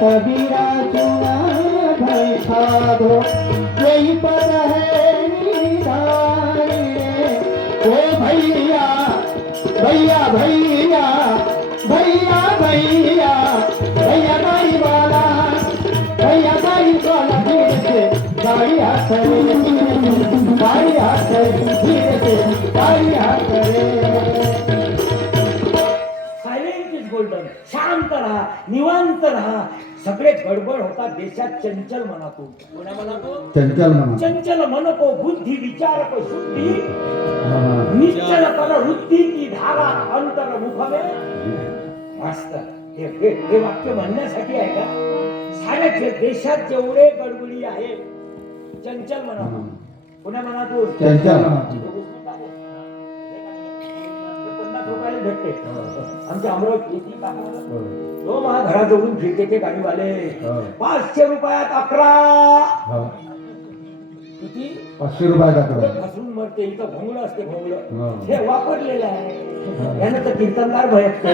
कबीरा चुना भई साधो यही पद है निधान रे। ओ भैया भैया भैया भैया भैया भैया गाड़ी वाला भैया गाड़ी वाला धीरे से गाड़ी हाथ रे गाड़ी हाथ धीरे से गाड़ी हाथ रे। Silent is golden. शांत राहा, निवांत राहा. सगळे गडबड होता देशात. चंचल मनातो. कोणा मनातो? चंचल मना. चंचल मनको बुद्धी विचार को शुद्धी निश्चल पर वृत्ती की धारा अंतर मुखमे. मस्त. हे वाक्य म्हणण्यासाठी आहे का? साऱ्या देशात जेवढे गडबडी आहे चंचल मनातो. कोणा मनातो? चंचल मनातो. 50 रुपयाला भेटते. आमच्या अमरावती तो मला घराजवळून फिरते ते गाडीवाले. 500 रुपयात 11. किती? 500 रुपयात 11. फसून मरते. इथं भोंगळं असते. भोंगळं हे वापरलेलं आहे. यानं तर कीर्तनदार भयत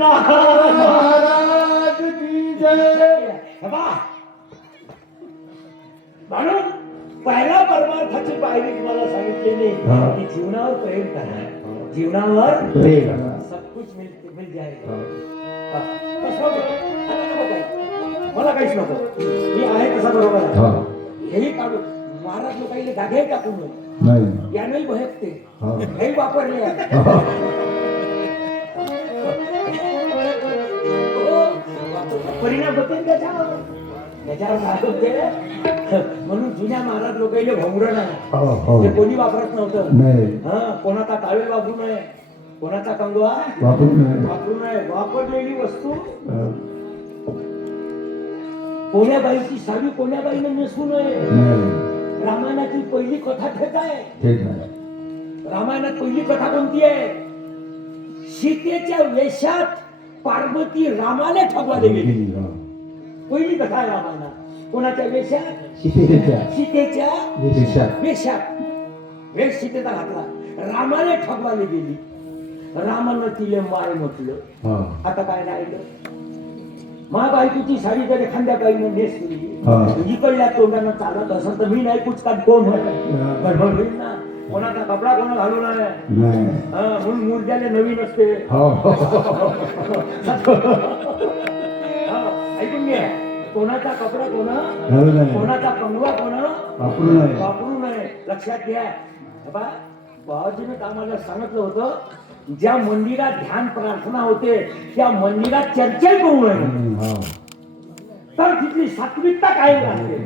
महाराज की जय. म्हणून पहिला परमार्थाची पायरी तुम्हाला सांगितलेली की जीवनावर प्रेम करा. जीवनावर सब कुछ मिल जाएगा. मला काहीच नको. मी आहे तसा बरोबर आहे. हेही काढू. महाराज लोकांनी गाठे टाकू नये. यानंही भयकते. हेही वापरले परिणाम होते त्याच्यावर. काय होते म्हणून जुन्या महाराज लोकांनी भोंगडं नाही. ते कोणी वापरत नव्हतं. कोणाचा टावेल वापरू नये. कोणाचा कंगवा वापरू नये. वापरलेली वस्तू कोण्या बाईची साडी कोण्या बाईने नेसू नये. रामायणाची पहिली कथा ठेक आहे. रामायणात पहिली कथा कोणती आहे? सीतेच्या वेशात पार्वती रामाला ठगवायला गेली. पहिली कथा आहे रामायणात. कोणाच्या वेशात? सीतेच्या वेशात. वेश सीतेचा घातला. रामाला ठगवायला गेली. रामानं तिले माय म्हटलं. आता काय राहिलं? मा बायकोची साडी जर एखाद्या बाईनं नेसली इकडल्या तोंडानं चालत असेल तर मी नाही कुचकात कोण गडबड होईल ना. कोणाचा कपडा कोणा घालू नये म्हणून मुर्द्याला नवीन असते. ऐकून घ्या. कोणाचा कपडा कोणाचा कंगवा वापरू नये. लक्षात घ्या. बाबाजीने आम्हाला सांगितलं होतं ज्या मंदिरात ध्यान प्रार्थना होते त्या मंदिरात चर्चा करू नये तर तिथली सात्विकता कायम राहते.